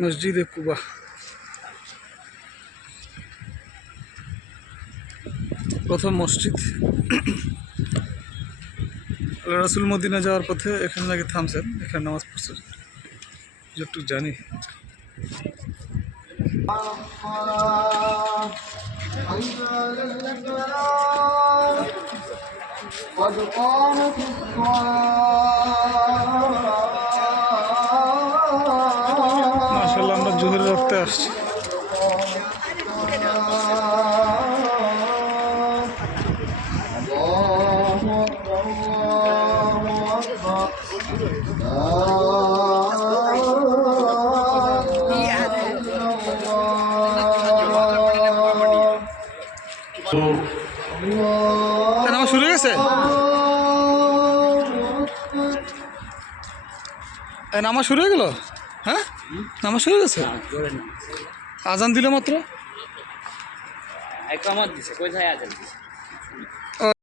মসজিদে কুবা। প্রথম মসজিদ। আল্লাহ রাসূল মদিনা যাওয়ার পথে এখানে নাকি থামছেন, এখানে নামাজ পড়ছেন, যতটুকু জানি। মাশাআল্লাহ, আমরা জোহরের রক্তে আসছি। নামাজ শুরু হয়ে গেছে? নামাজ শুরু হয়ে গেল? হ্যাঁ, নামাজ শুরু হয়ে গেছে। আজান দিল মাত্র।